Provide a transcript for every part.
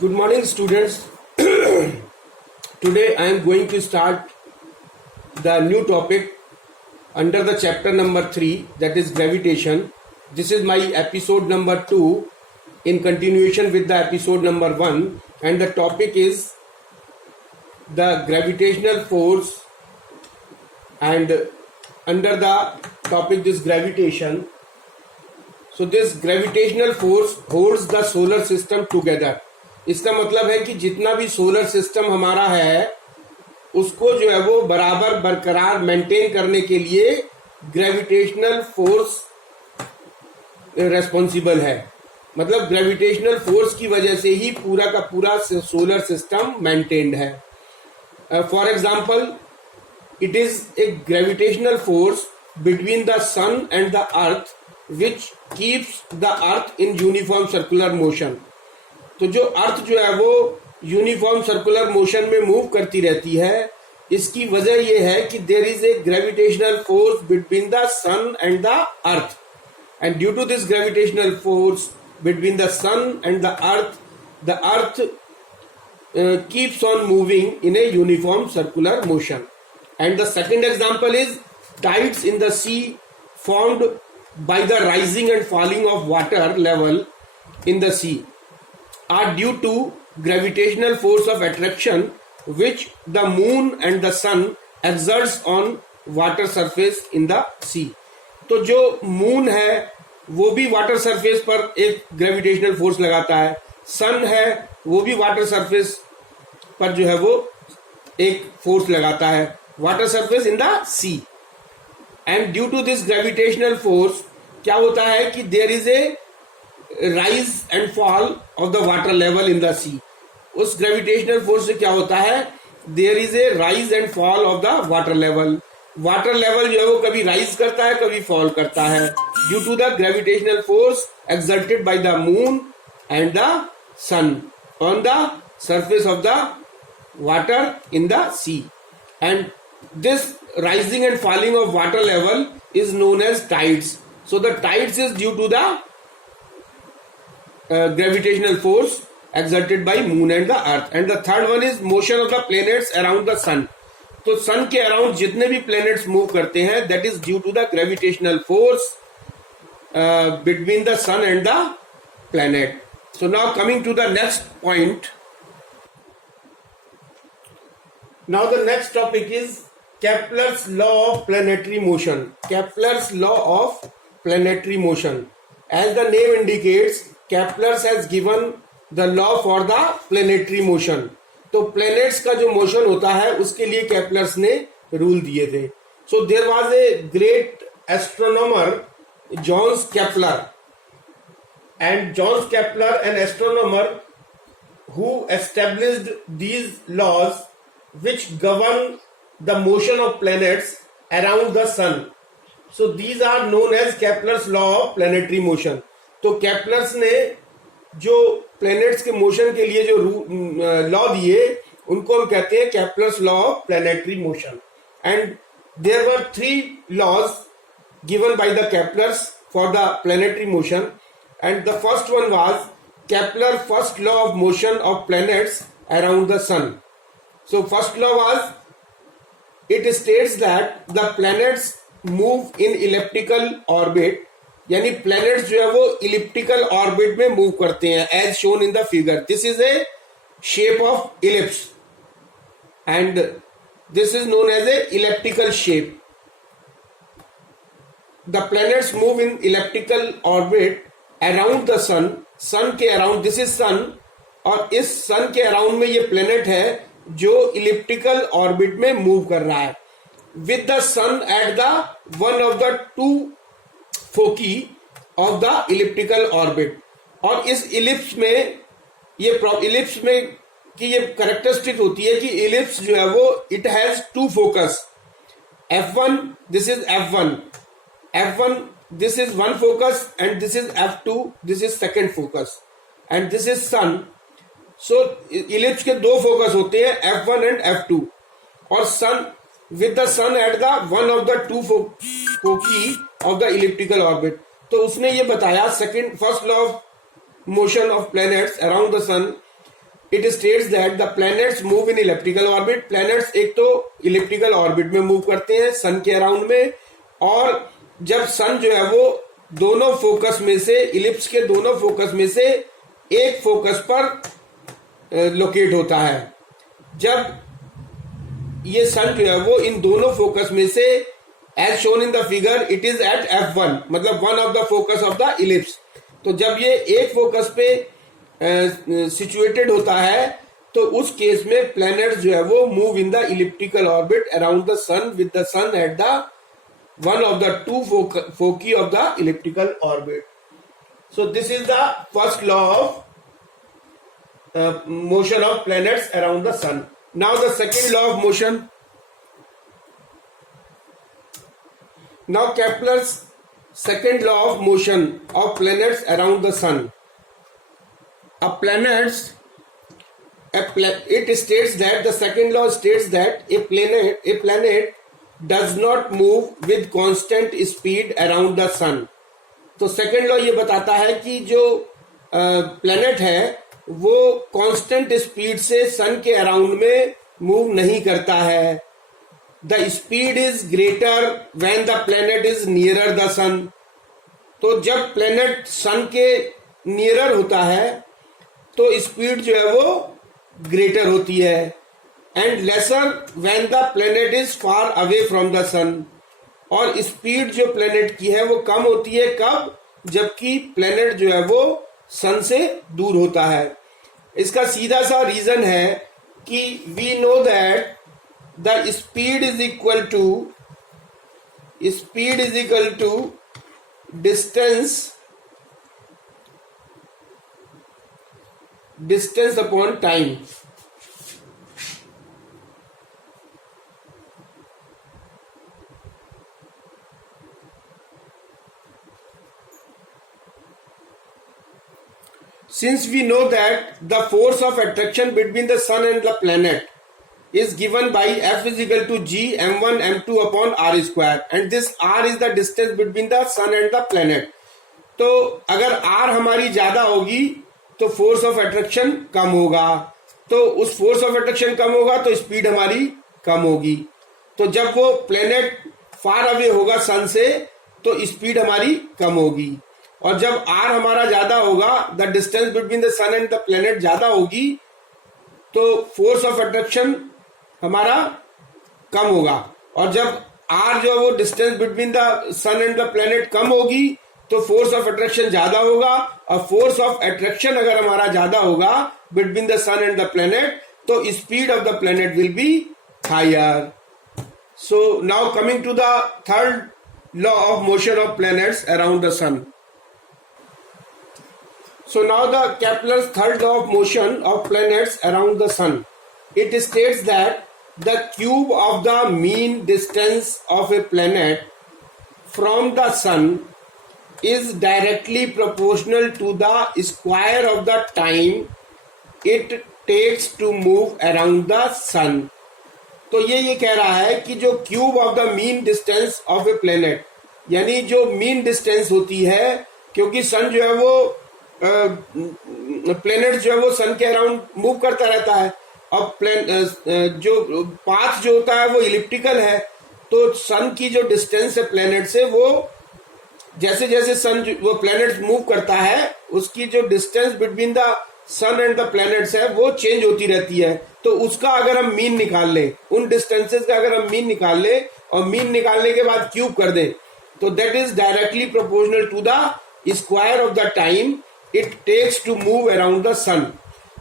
Good morning, students. Today I am going to start the new topic under the chapter number 3, that is gravitation. This is my episode number 2 in continuation with the episode number 1, and the topic is the gravitational force, and under the topic this gravitation. So this gravitational force holds the solar system together. इसका मतलब है कि जितना भी solar system हमारा है उसको जो है वो बराबर बरकरार मेंटेन करने के लिए ग्रेविटेशनल फोर्स रेस्पॉन्सिबल है. मतलब ग्रेविटेशनल फोर्स की वजह से ही पूरा का पूरा सोलर सिस्टम मेंटेन्ड है. For example, it is a gravitational force between the sun and the earth which keeps the earth in uniform circular motion. तो जो अर्थ जो है वो यूनिफॉर्म सर्कुलर मोशन में मूव करती रहती है. इसकी वजह यह है कि there is a gravitational force between the sun and the earth, and due to this gravitational force between the sun and the earth keeps on moving in a uniform circular motion. And the second example is tides in the sea formed by the rising and falling of water level in the sea are due to gravitational force of attraction which the moon and the sun exerts on water surface in the sea. तो जो moon है वो भी water surface पर एक gravitational force लगाता है. सन है वो भी वाटर सरफेस पर जो है वो एक फोर्स लगाता है, water surface in the sea. And due to this gravitational force क्या होता है कि there is a rise and fall of the water level in the sea. उस ग्रेविटेशनल फोर्स से क्या होता है, there is a rise and fall of the water level. Water level जो है वो कभी राइज करता है कभी फॉल करता है due to the gravitational force exerted by the moon and the sun on the surface of the water in the sea. And this rising and falling of water level is known as tides. So the tides is due to the gravitational force exerted by moon and the earth. And the third one is motion of the planets around the sun. तो सन के around जितने भी planets move करते हैं that is due to the gravitational force between the sun and the planet. So now coming to the next point. Now the next topic is Kepler's law of planetary motion. Kepler's law of planetary motion. As the name indicates, Kepler has given the law for the planetary motion. तो planets का जो motion होता है उसके लिए Kepler ने rule दिए थे. So there was a great astronomer Johannes Kepler, and Johannes Kepler, an astronomer who established these laws which govern the motion of planets around the sun. So these are known as Kepler's law of planetary motion. तो Kepler ने जो planets के motion के लिए जो law दिए उनको हम कहते हैं Kepler's law of planetary motion. And there were 3 laws given by the Keplers for the planetary motion, and the first one was Kepler first law of motion of planets around the sun. So first law was, it states that the planets move in elliptical orbit, यानी planets जो है वो elliptical orbit में move करते हैं as shown in the figure. This is a shape of ellipse and this is known as a elliptical shape. The planets move in elliptical orbit around the sun. sun के around, this is sun, और इस sun के around में ये planet है जो elliptical orbit में move कर रहा है with the sun at the one of the 2 foci of the elliptical orbit. और इस ellipse में ये ellipse में की ये characteristic होती है कि ellipse जो है वो it has 2 focus. F1, this is F1, this is one focus, and this is F2, this is second focus, and this is sun. So ellipse के 2 focus होते हैं F1 and F2, और sun with the sun at the one of the 2 foci of the elliptical orbit. तो उसने ये बताया first law of motion of planets around the sun it states that the planets move in elliptical orbit. Planets एक तो elliptical orbit में move करते हैं सन के अराउंड में, और जब सन जो है वो दोनों फोकस में से, इलिप्स के दोनों फोकस में से एक फोकस पर लोकेट होता है. जब ये सन जो है वो इन दोनों फोकस में से, as shown in the figure, it is at F1, मतलब one of the focus of the ellipse. तो जब ये एक फोकस पे सिचुएटेड होता है तो उस केस में प्लैनेट्स जो है वो move in the elliptical orbit around the sun with the sun at the one of the two foci of the elliptical orbit. So this is the first law of motion of planets around the sun. Now the second law of motion. Now Kepler's second law of motion of planets around the sun. It states that the second law states that a planet does not move with constant speed around the sun. तो second law ये बताता है कि जो planet है वो constant speed से सन के अराउंड में मूव नहीं करता है. The speed is greater when the planet is nearer the sun. तो जब प्लैनेट सन के नियरर होता है तो स्पीड जो है वो ग्रेटर होती है, and lesser when the planet is far away from the sun. और स्पीड जो प्लैनेट की है वो कम होती है कब? जबकि प्लैनेट जो है वो सन से दूर होता है. इसका सीधा सा रीजन है कि we know that the speed is equal to distance upon time. Since we know that the force of attraction between the sun and the planet is given by F is equal to G m1 m2 upon r square, and this r is the distance between the sun and the planet. तो अगर r हमारी ज्यादा होगी तो force of attraction कम होगा, तो उस force of attraction कम होगा तो स्पीड हमारी कम होगी. तो जब वो प्लेनेट फार अवे होगा सन से तो स्पीड हमारी कम होगी, और जब r हमारा ज्यादा होगा, the distance between the sun and the planet ज्यादा होगी, तो फोर्स ऑफ अट्रैक्शन हमारा कम होगा. और जब r जो है वो distance between the sun and the planet कम होगी तो फोर्स ऑफ अट्रैक्शन ज्यादा होगा, और फोर्स ऑफ अट्रैक्शन अगर हमारा ज्यादा होगा between the sun and the planet तो speed of the planet will be higher. So now coming to the third law of motion of planets around the sun. So now the Kepler's third law of motion of planets around the sun. It states that the cube of the mean distance of a planet from the sun is directly proportional to the square of the time it takes to move around the sun. तो ये कह रहा है कि जो cube of the mean distance of a planet, यानी जो mean distance होती है, क्योंकि सन जो है वो प्लेनेट जो है वो सन के अराउंड मूव करता रहता है, और जो पाथ जो होता है वो इलिप्टिकल है, तो सन की जो डिस्टेंस है प्लेनेट से, वो जैसे जैसे सन वो प्लेनेट मूव करता है उसकी जो distance between the sun and the planets है वो चेंज होती रहती है. तो उसका अगर हम मीन निकाल लें, उन डिस्टेंसेस का अगर हम मीन निकाल लें और मीन निकालने के बाद क्यूब कर दें, तो that is directly proportional to the square of the time it takes to move around the sun.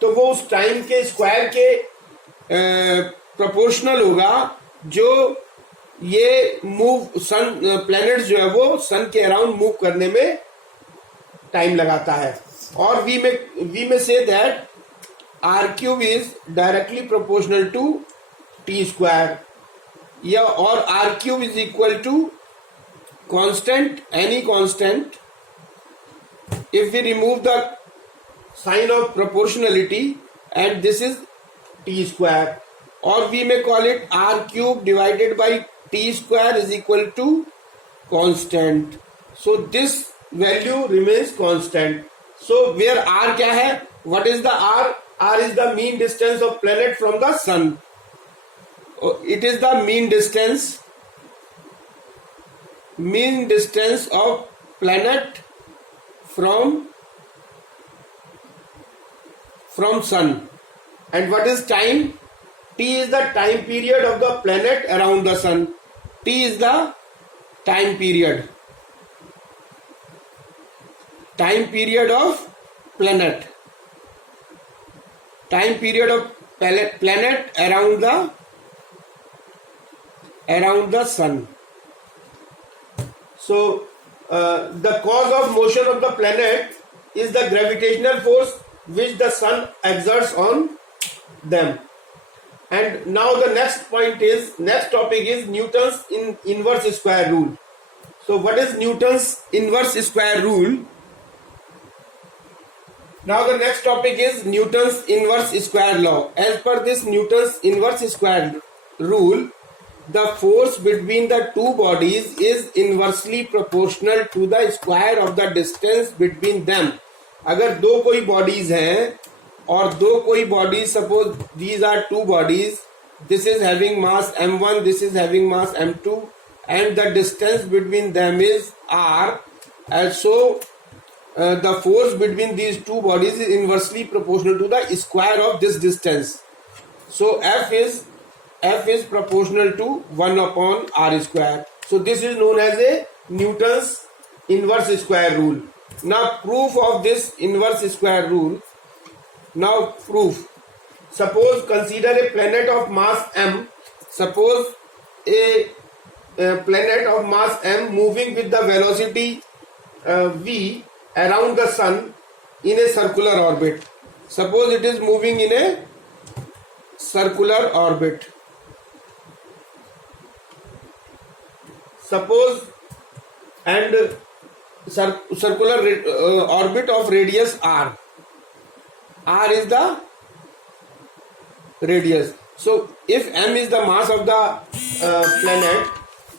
तो वो उस टाइम के स्क्वायर के प्रोपोर्शनल होगा जो ये मूव सन प्लैनेट्स जो है वो सन के अराउंड मूव करने में टाइम लगाता है. और वी में से that R cube is directly proportional to T square, या और R cube is equal to constant, any constant, if we remove the sign of proportionality, and this is t square, or we may call it r cube divided by t square is equal to constant. So this value remains constant. So where r क्या है, what is the r? r is the mean distance of planet from the sun. It is the mean distance of planet from sun. And what is time? T is the time period of the planet around the sun. T is the time period of planet. Time period of planet around the sun. So the cause of motion of the planet is the gravitational force which the sun exerts on them. And now the next topic is Newton's inverse square rule. So what is Newton's inverse square rule? Now the next topic is Newton's inverse square law. As per this Newton's inverse square rule, the force between the two bodies is inversely proportional to the square of the distance between them. अगर दो कोई bodies हैं और दो कोई bodies, suppose these are two bodies, this is having mass m1, this is having mass m2, and the distance between them is r, and so the force between these two bodies is inversely proportional to the square of this distance. So F is proportional to 1 upon r square. So this is known as a Newton's inverse square rule. Now proof of this inverse square rule. Now proof. Suppose consider a planet of mass m. Suppose a planet of mass m moving with the velocity v around the sun in a circular orbit. Suppose it is moving in a circular orbit. Suppose and circular orbit of radius r. R is the radius. So if m is the mass of the planet,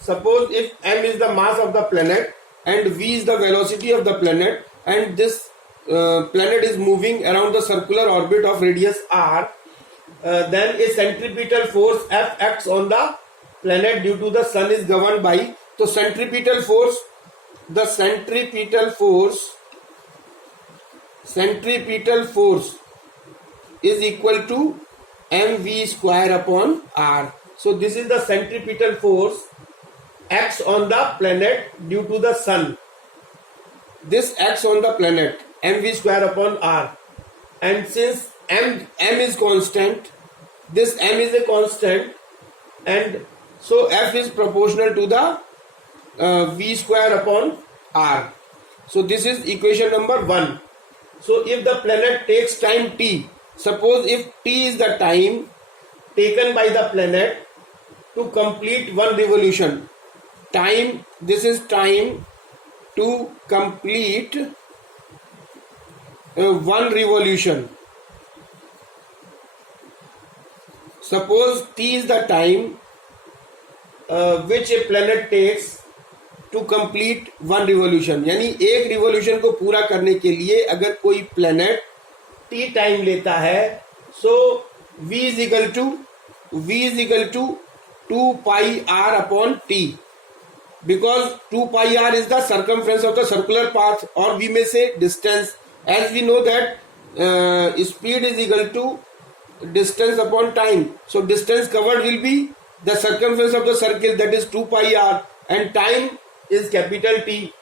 suppose if m is the mass of the planet and v is the velocity of the planet, and this planet is moving around the circular orbit of radius r, then a centripetal force F acts on the planet due to the sun is governed by. So centripetal force is equal to mv square upon r. So this is the centripetal force acts on the planet due to the sun. This acts on the planet, mv square upon r. And since m is constant, this m is a constant, and so F is proportional to the v square upon r. So this is equation number 1. So if the planet takes time t, suppose if t is the time taken by the planet to complete one revolution, time, this is time to complete one revolution. Suppose t is the time which a planet takes to complete one revolution, यानी एक revolution को पूरा करने के लिए अगर कोई planet t time लेता है, so v is equal to 2 pi r upon t, because 2 pi r is the circumference of the circular path, or we may say distance, as we know that speed is equal to distance upon time. So distance covered will be the circumference of the circle, that is 2 pi r, and time is capital T,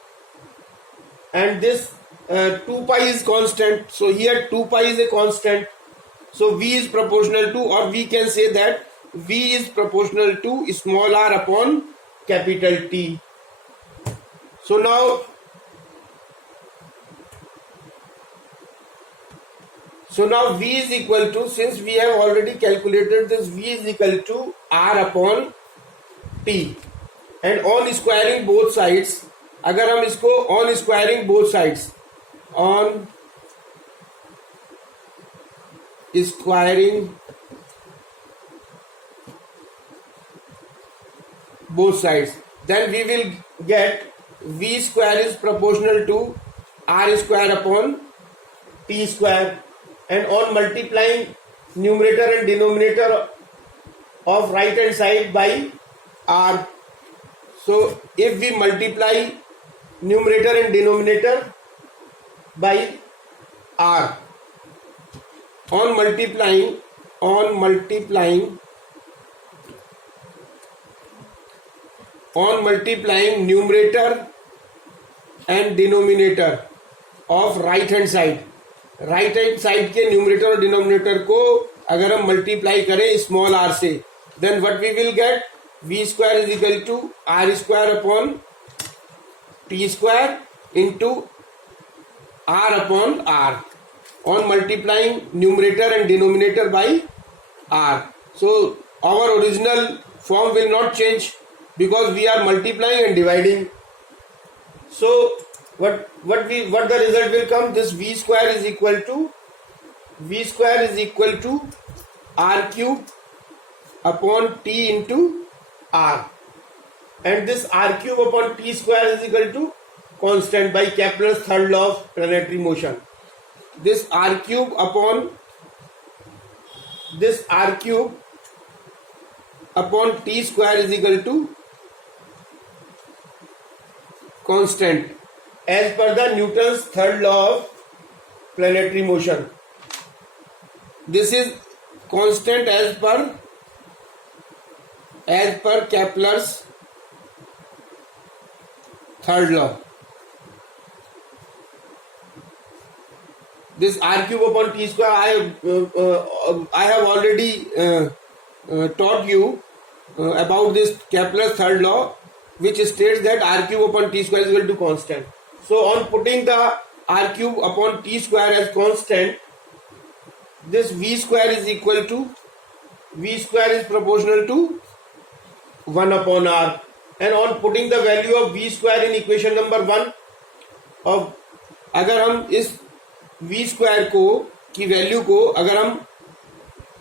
and this 2 pi is constant. So here 2 pi is a constant, so v is proportional to, or we can say that v is proportional to small r upon capital T. So now v is equal to, since we have already calculated this, v is equal to r upon t, and on squaring both sides, अगर हम इसको on squaring both sides, on squaring both sides, then we will get v square is proportional to r square upon t square, and on multiplying numerator and denominator of right hand side by r. So if we multiply numerator and denominator by r, on multiplying numerator and denominator of right hand side के numerator और denominator को अगर हम multiply करें small r से, then what we will get, v square is equal to r square upon t square into r upon r on multiplying numerator and denominator by r. So our original form will not change because we are multiplying and dividing. So what the result will come, this v square is equal to r cube upon t into r, and this r cube upon t square is equal to constant by Kepler's third law of planetary motion. This r cube upon t square is equal to constant as per the Newton's third law of planetary motion. This is constant as per Kepler's third law. This r cube upon t square, I have already taught you about this Kepler's third law, which states that r cube upon t square is equal to constant. So on putting the r cube upon t square as constant, this v square is proportional to 1 upon r, and on putting the value of v square in equation number 1 of, अगर हम इस v square की value को अगर हम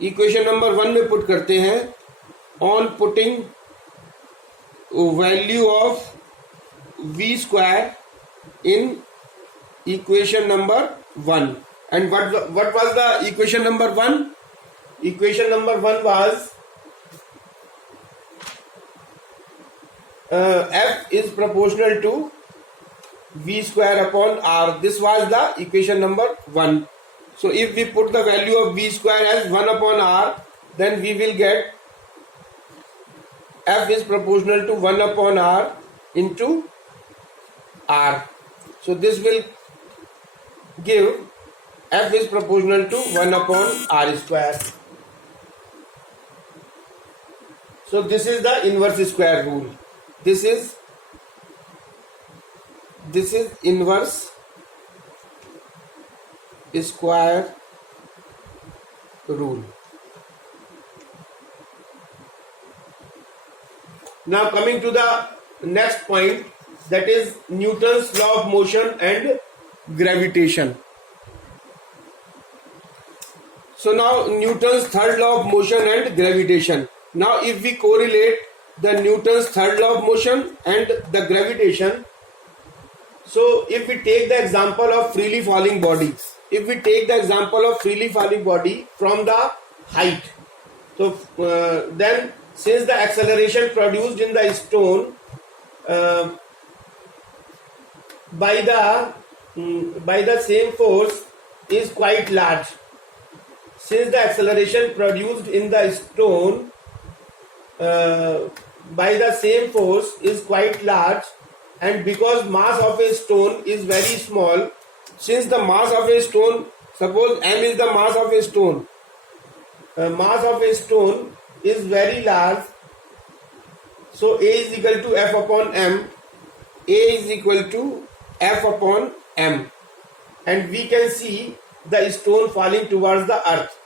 equation number 1 में put करते हैं, on putting value of v square in equation number 1, and what was the equation number 1? Equation number 1 was f is proportional to v square upon r. This was the equation number 1. So if we put the value of v square as 1 upon r, then we will get f is proportional to 1 upon r into r. So this will give f is proportional to 1 upon r square. So this is the inverse square rule. This is inverse square rule. Now coming to the next point, that is Newton's law of motion and gravitation. So now Newton's third law of motion and gravitation. Now if we correlate the Newton's third law of motion and the gravitation, so if we take the example of freely falling body, from the height, so then since the acceleration produced in the stone by the same force is quite large, since the acceleration produced in the stone by the same force is quite large, and because mass of a stone is very small, since the mass of a stone, suppose m is the mass of a stone, is very large, so a is equal to f upon m, and we can see the stone falling towards the earth.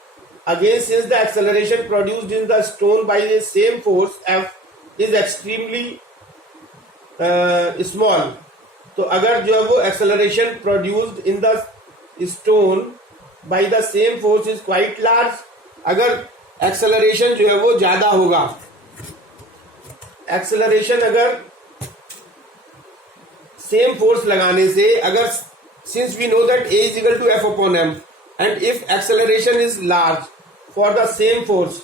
Again, since the acceleration produced in the stone by the same force f is extremely small, तो अगर जो है वो acceleration produced in the stone by the same force is quite large, अगर acceleration जो है वो ज्यादा होगा, acceleration अगर same force लगाने से, अगर since we know that a is equal to f upon m, and if acceleration is large for the same force,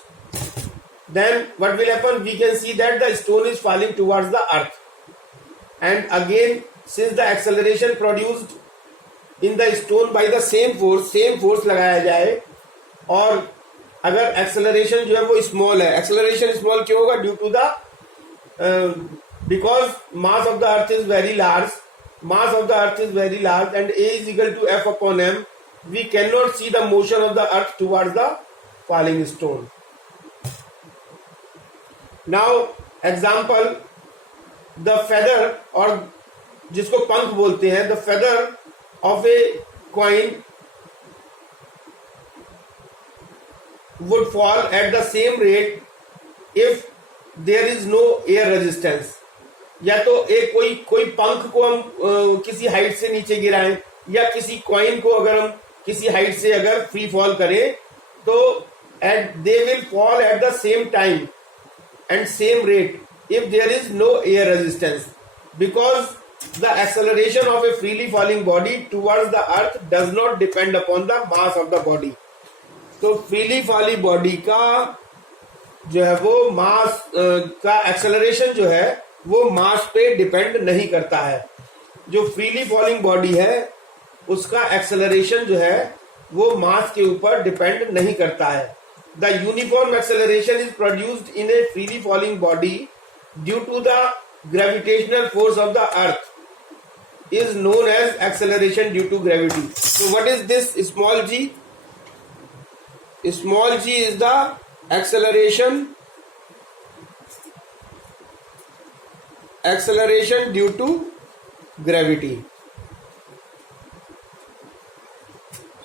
then what will happen? We can see that the stone is falling towards the earth. And again, since the acceleration produced in the stone by the same force लगाया जाए, और अगर acceleration जो है वो small है, acceleration small क्यों होगा? Due to the because mass of the earth is very large, and A is equal to F upon m, we cannot see the motion of the earth towards the falling stone. Now example, the feather, और जिसको पंख बोलते हैं, the feather of a coin would fall at the same rate if there is no air resistance. या तो एक कोई पंख को हम किसी हाइट से नीचे गिराएं, या किसी कॉइन को अगर हम किसी हाइट से अगर फ्री फॉल करें, तो they will fall at the same time and same rate if there is no air resistance, because the acceleration of a freely falling body towards the earth does not depend upon the mass of the body. तो freely falling body का जो है वो मास का acceleration जो है वो मास पे डिपेंड नहीं करता है. जो फ्रीली फॉलिंग बॉडी है उसका एक्सेलरेशन जो है वो मास के ऊपर डिपेंड नहीं करता है. The uniform acceleration is produced in a freely falling body due to the gravitational force of the Earth is known as acceleration due to gravity. So what is this small g? Small g is the acceleration due to gravity.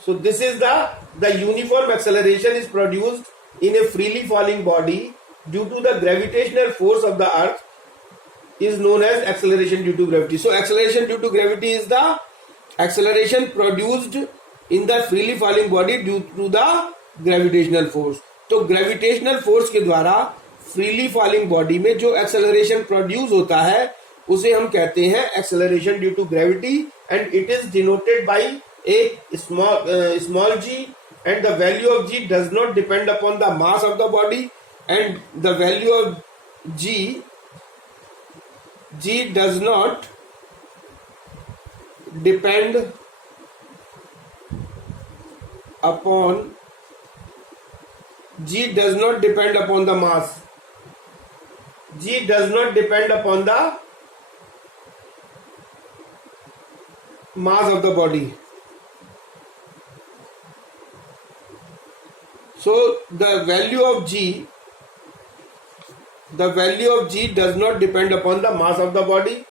So this is the uniform acceleration is produced in a freely falling body due to the gravitational force of the earth is known as acceleration due to gravity. So acceleration due to gravity is the acceleration produced in the freely falling body due to the gravitational force. तो gravitational force के द्वारा freely falling body में जो acceleration produce होता है उसे हम कहते हैं acceleration due to gravity, and it is denoted by a small g, and the value of g does not depend upon the mass of the body, and the value of g does not depend upon the mass. G does not depend upon the mass of the body. So the value of G does not depend upon the mass of the body,